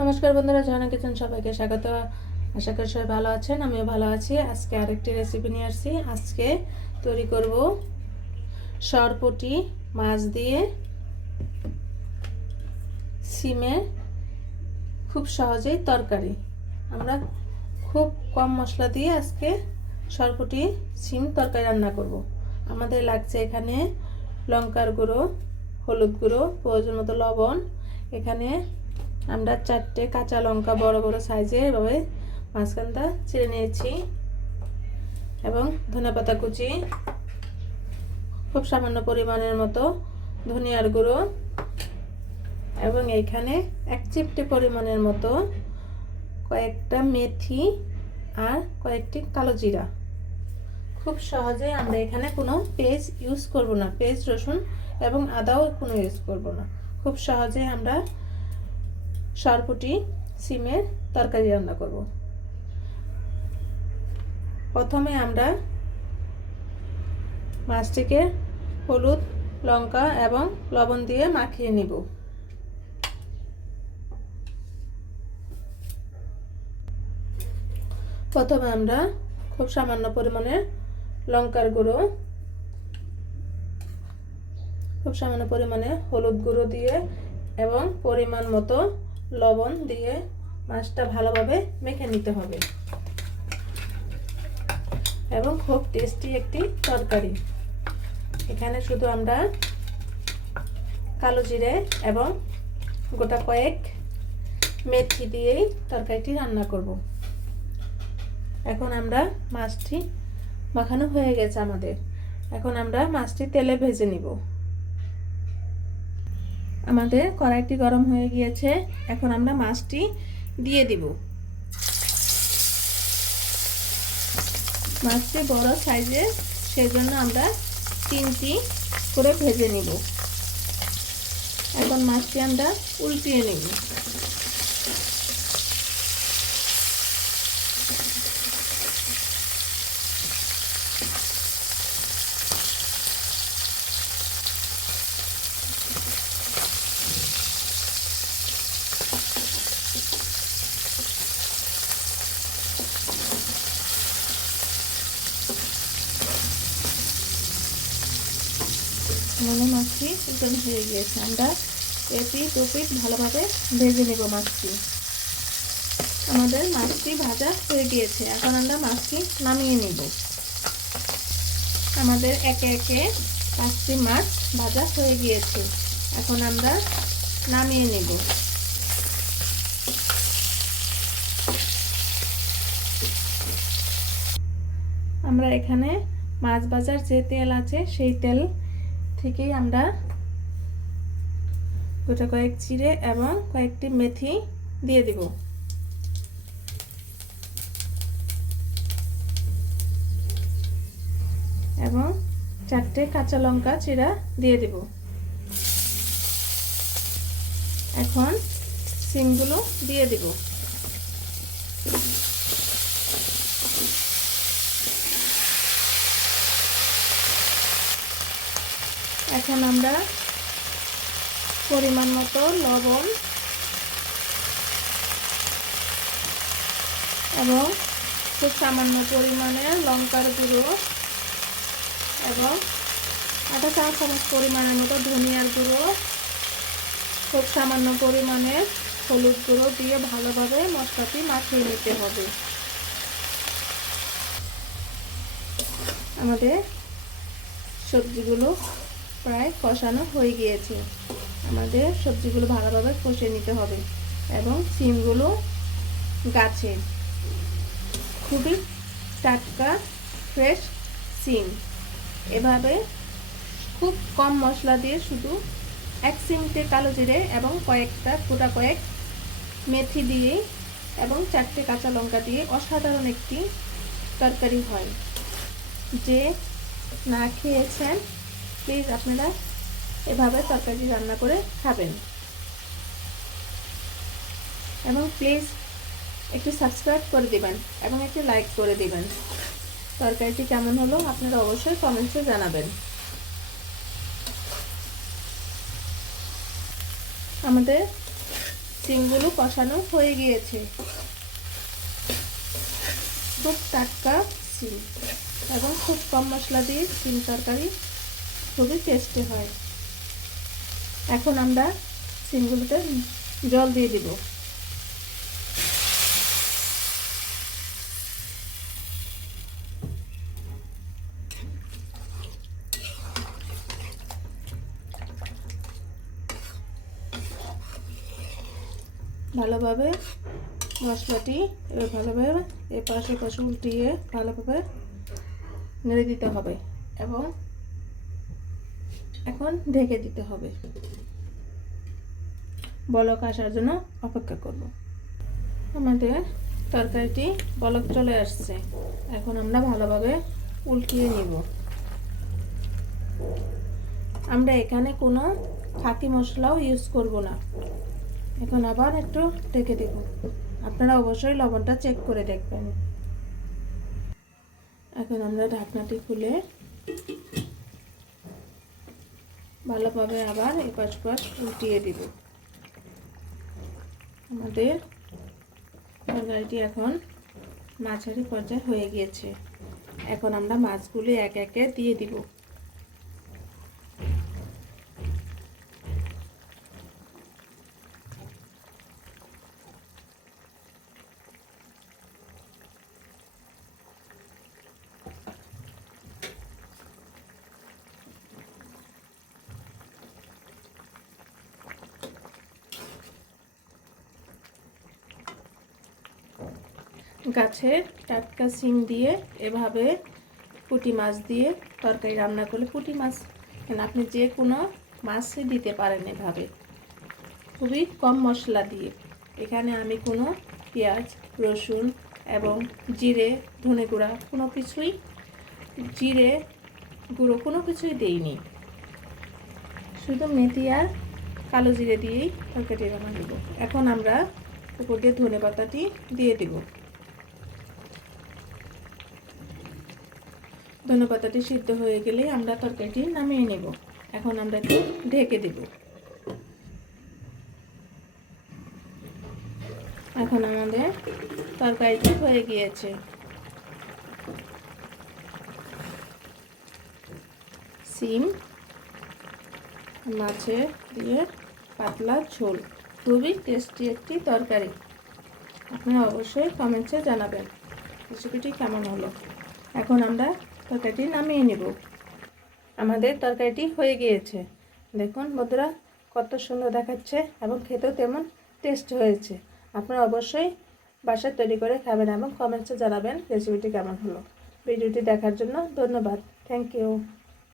নমস্কার বন্ধুরা ঝর্ণা কিচেন সবাইকে স্বাগত। আশা করি সবাই ভালো আছেন, আমিও ভালো আছি। আজকে আরেকটি রেসিপি নিয়ে আসছি। আজকে তৈরি করব সরপুটি, মাছ দিয়ে সিমের খুব সহজেই তরকারি। আমরা খুব কম মশলা দিয়ে আজকে সরপুটি, সিম তরকারি রান্না করব। আমাদের লাগছে এখানে লঙ্কার গুঁড়ো, হলুদ গুঁড়ো, প্রয়োজন মতো লবণ। এখানে আমরা চারটে কাঁচা লঙ্কা বড় বড় সাইজে এভাবে মাঝখানটা চিড়ে নিয়েছি এবং ধনেপাতা কুচি, খুব সামান্য পরিমাণের মতো ধনিয়ার গুঁড়ো এবং এইখানে এক চিপটে পরিমাণের মতো কয়েকটা মেথি আর কয়েকটি কালো জিরা। খুব সহজে আমরা এখানে কোনো পেজ ইউজ করব না পেজ রসুন এবং আদাও কোনো ইউজ করব না। খুব সহজে আমরা সরপুটি, সিমের তরকারি রান্না করব। প্রথমে আমরা মাছটিকে হলুদ, লঙ্কা এবং লবণ দিয়ে মাখিয়ে নিব। প্রথমে আমরা খুব সামান্য পরিমাণে লঙ্কার গুঁড়ো, খুব সামান্য পরিমাণে হলুদ গুঁড়ো দিয়ে এবং পরিমাণ মতো লবণ দিয়ে মাছটা ভালোভাবে মেখে নিতে হবে। এবং খুব টেস্টি একটি তরকারি। এখানে শুধু আমরা কালো জিরে এবং গোটা কয়েক মেথি দিয়েই তরকারিটি রান্না করব। এখন আমরা মাছটি মাখানো হয়ে গেছে আমাদের। এখন আমরা মাছটি তেলে ভেজে নিব। আমাদের কড়াইটি গরম হয়ে গিয়েছে। এখন আমরা মাছটি দিয়ে দিব। মাছটি বড় সাইজের সেজন্য আমরা তিনটি করে ভেজে নিব। এখন মাছটি আমরা উল্টিয়ে নিব। মনে মাছটি উল্টানো হয়ে গিয়েছে। আমরা এপি টুপিট ভালোভাবে ভেজে নেব মাছটি। আমাদের মাছটি ভাজা হয়ে গিয়েছে। এখন আমরা মাছটি নামিয়ে নেব। আমাদের একে একে পাঁচটি মাছ ভাজা হয়ে গিয়েছে। এখন আমরা নামিয়ে নেব। আমরা এখানে মাছ ভাজার যে তেল আছে, সেই তেল থেকেই আমরা গোটা কয়েক চিড়ে এবং কয়েকটি মেথি দিয়ে দিব। এবং চারটে কাঁচা লঙ্কা চিরা দিয়ে দিব। এখন সিমগুলো দিয়ে দিব। এখন আমরা পরিমাণ মতো লবণ এবং খুব সামান্য পরিমাণে লঙ্কার গুঁড়ো এবং আধা চা চামচ পরিমাণের মতো ধনিয়ার গুঁড়ো, খুব সামান্য পরিমাণে হলুদ গুঁড়ো দিয়ে ভালোভাবে মশলাটি মাখিয়ে নিতে হবে। আমাদের সবজিগুলো প্রায় কষানো হয়ে গিয়েছে। আমাদের সবজিগুলো ভালোভাবে কষে নিতে হবে এবং সিমগুলো গাছে। খুবই টাটকা ফ্রেশ সিম। এভাবে খুব কম মশলা দিয়ে শুধু এক সিমটে কালো জিরে এবং কয়েকটা গোটা কয়েক মেথি দিয়ে এবং চারটে কাঁচা লঙ্কা দিয়ে অসাধারণ একটি তরকারি হয়। যে না খেয়েছেন প্লিজ আপনারা এভাবে তরকারি রান্না করে খাবেন। এবং প্লিজ একটু সাবস্ক্রাইব করে দিবেন এবং একটু লাইক করে দিবেন। তরকারিটি কেমন হলো আপনারা অবশ্যই কমেন্টসে জানাবেন। আমাদের সিমগুলো কষানো হয়ে গিয়েছে। খুব টাটকা সিম এবং খুব কম মশলা দিয়ে সিম তরকারি খুবই টেস্টি হয়। এখন আমরা সিমগুলোতে জল দিয়ে দিব। ভালোভাবে মশলাটি এবার ভালোভাবে এ পাশে পাশে উল্টিয়ে ভালোভাবে নেড়ে দিতে হবে এবং এখন ঢেকে দিতে হবে। বলক আসার জন্য অপেক্ষা করব। আমাদের তরকারিটি বলক চলে আসছে। এখন আমরা ভালোভাবে উল্টিয়ে নিব। আমরা এখানে কোনো ফাঁকি মশলাও ইউজ করব না। এখন আবার একটু ঢেকে দেব। আপনারা অবশ্যই লবণটা চেক করে দেখবেন। এখন আমরা ঢাকনাটি খুলে ভালোভাবে আবার এপাশ পাশ উল্টিয়ে দিব। আমাদের তরকারিটি এখন মাঝারি পর্যায়ে হয়ে গিয়েছে। এখন আমরা মাছগুলি এক একে দিয়ে দিব। গাছের টাটকা সিম দিয়ে এভাবে পুঁটি মাছ দিয়ে তরকারি রান্না করলে পুঁটি মাছ কেন? আপনি যে কোনো মাছই দিতে পারেন এভাবে। খুবই কম মশলা দিয়ে। এখানে আমি কোনো পেঁয়াজ, রসুন এবং জিরে, ধনে গুঁড়া কোনো কিছুই, জিরে গুঁড়ো কোনো কিছুই দেইনি। শুধু মেথি আর কালো জিরে দিয়েই তরকারি রান্না দেবো। এখন আমরা উপর দিয়ে ধনে পাতাটি দিয়ে দেবো। ধনে পাতাটি সিদ্ধ হয়ে গেলে আমরা তরকারিটি নামিয়ে নেব। এখন আমরা একটু ঢেকে দেব। এখন আমাদের তরকারিটি হয়ে গিয়েছে। সিম মাছে দিয়ে পাতলা ঝোল। খুবই টেস্টি একটি তরকারি। আপনারা অবশ্যই কমেন্টসে জানাবেন। রেসিপিটি কেমন হলো? এখন আমরা তরকারিটি নামিয়ে নেব। আমাদের তরকারিটি হয়ে গিয়েছে। দেখুন বন্ধুরা, কত সুন্দর দেখাচ্ছে এবং খেতেও তেমন টেস্ট হয়েছে। আপনারা অবশ্যই বাসায় তৈরি করে খাবেন এবং কমেন্টসে জানাবেন রেসিপিটি কেমন হলো। ভিডিওটি দেখার জন্য ধন্যবাদ। Thank you